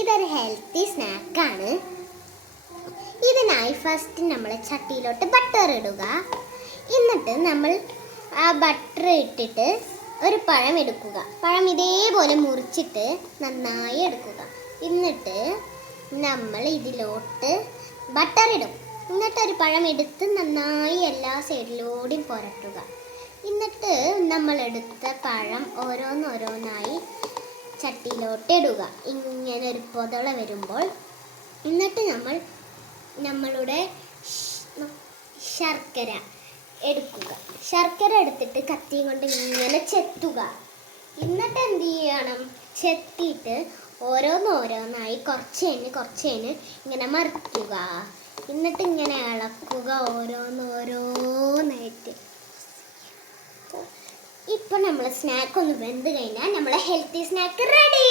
ഇതൊരു ഹെൽത്തി സ്നാക്കാണ്. ഇതിനായി ഫസ്റ്റ് നമ്മൾ ചട്ടിയിലോട്ട് ബട്ടർ ഇടുക. എന്നിട്ട് നമ്മൾ ആ ബട്ടർ ഇട്ടിട്ട് ഒരു പഴം എടുക്കുക. പഴം ഇതേപോലെ മുറിച്ചിട്ട് നന്നായി എടുക്കുക. എന്നിട്ട് നമ്മൾ ഇതിലോട്ട് ബട്ടർ ഇടും. എന്നിട്ട് ഒരു പഴം എടുത്ത് നന്നായി എല്ലാ സൈഡിലൂടെയും പുരട്ടുക. എന്നിട്ട് നമ്മൾ എടുത്ത പഴം ഓരോന്നോരോന്നായി ചട്ടിയിലോട്ട് ഇടുക. ഇങ്ങനെ ഒരു പൊതള വരുമ്പോൾ എന്നിട്ട് നമ്മളുടെ ശർക്കര എടുക്കുക. ശർക്കര എടുത്തിട്ട് കത്തിയും കൊണ്ട് ഇങ്ങനെ ചെത്തുക. എന്നിട്ട് എന്ത് ചെയ്യണം? ചെത്തിയിട്ട് ഓരോന്നോരോന്നായി കുറച്ചേന് ഇങ്ങനെ മറിക്കുക. എന്നിട്ട് ഇങ്ങനെ ഇളക്കുക ഓരോന്നോരോന്നായിട്ട്. ഇപ്പം നമ്മൾ സ്നാക്ക് ഒന്ന് വെന്ത് കഴിഞ്ഞാൽ നമ്മളെ ഹെൽത്തി സ്നാക്ക് റെഡി.